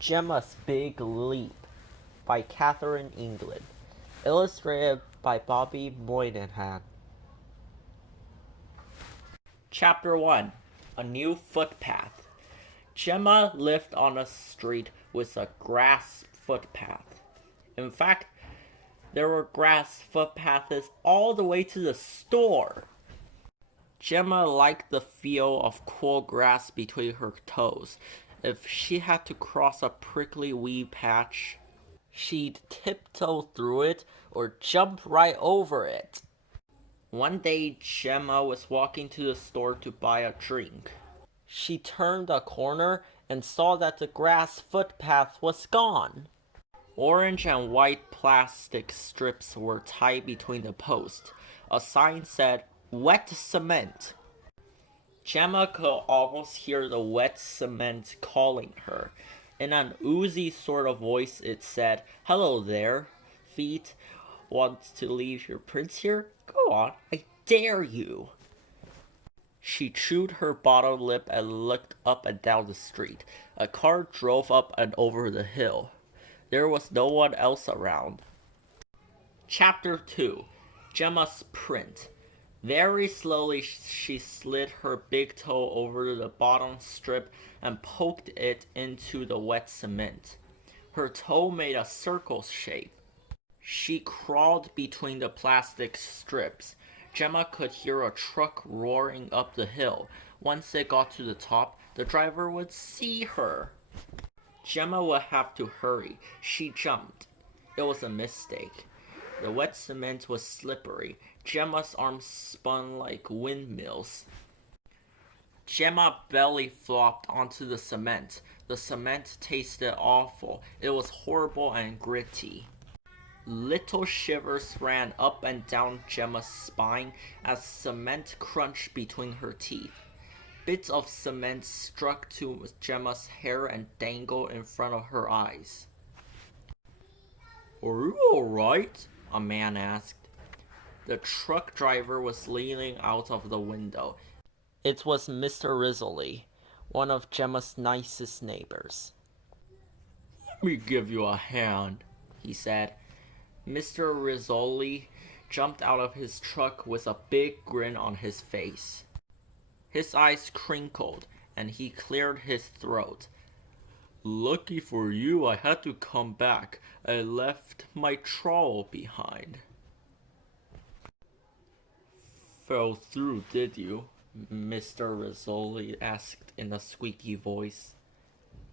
Jemma's Big Leap by Kathryn England. Illustrated by Bobbie Moynihan. Chapter 1. A New Footpath. Jemma lived on a street with a grass footpath. In fact, there were grass footpaths all the way to the store. Jemma liked the feel of cool grass between her toes. If she had to cross a prickly weed patch, she'd tiptoe through it or jump right over it. One day, Jemma was walking to the store to buy a drink. She turned a corner and saw that the grass footpath was gone. Orange and white plastic strips were tied between the posts. A sign said, "Wet cement." Jemma could almost hear the wet cement calling her. In an oozy sort of voice it said, "Hello there, feet. Want to leave your prints here? Go on, I dare you." She chewed her bottom lip and looked up and down the street. A car drove up and over the hill. There was no one else around. Chapter 2. Jemmas Print. Very slowly she slid her big toe over the bottom strip and poked it into the wet cement. Her toe made a circle shape. She crawled between the plastic strips. Jemma could hear a truck roaring up the hill. Once it got to the top, the driver would see her. Jemma would have to hurry. She jumped. It was a mistake. The wet cement was slippery. Jemma's arms spun like windmills. Jemma belly flopped onto the cement. The cement tasted awful. It was horrible and gritty. Little shivers ran up and down Jemma's spine as cement crunched between her teeth. Bits of cement struck to Jemma's hair and dangled in front of her eyes. "Are you alright?" a man asked. The truck driver was leaning out of the window. It was Mr. Rizzoli, one of Jemma's nicest neighbors. "Let me give you a hand," he said. Mr. Rizzoli jumped out of his truck with a big grin on his face. His eyes crinkled, and he cleared his throat. "Lucky for you, I had to come back. I left my troll behind." "Fell through, did you?" Mr. Rizzoli asked in a squeaky voice.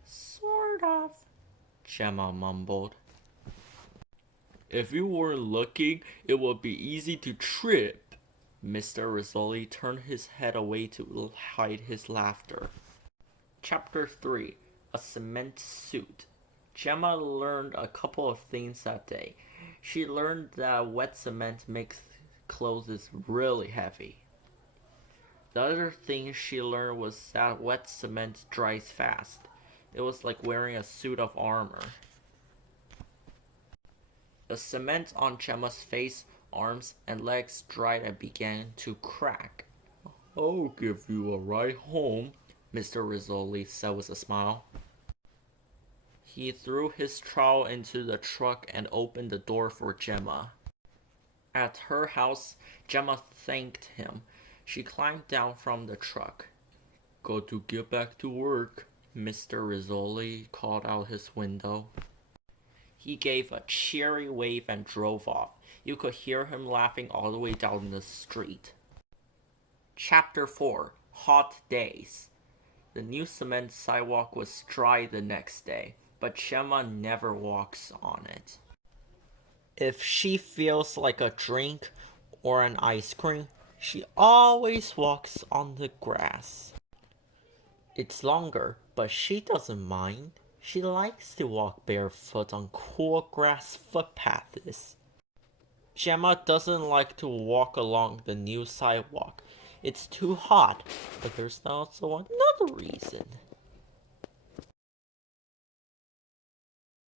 "Sort of," Jemma mumbled. "If you weren't looking, it would be easy to trip." Mr. Rizzoli turned his head away to hide his laughter. Chapter 3. A Cement Suit. Jemma learned a couple of things that day. She learned that wet cement makes clothes really heavy. The other thing she learned was that wet cement dries fast. It was like wearing a suit of armor. The cement on Jemma's face, arms, and legs dried and began to crack. "I'll give you a ride home," Mr. Rizzoli said with a smile. He threw his trowel into the truck and opened the door for Jemma. At her house, Jemma thanked him. She climbed down from the truck. "Got to get back to work," Mr. Rizzoli called out his window. He gave a cheery wave and drove off. You could hear him laughing all the way down the street. Chapter 4. Hot Days. The new cement sidewalk was dry the next day, but Jemma never walks on it. If she feels like a drink or an ice cream, she always walks on the grass. It's longer, but she doesn't mind. She likes to walk barefoot on cool grass footpaths. Jemma doesn't like to walk along the new sidewalk. It's too hot, but there's also another reason.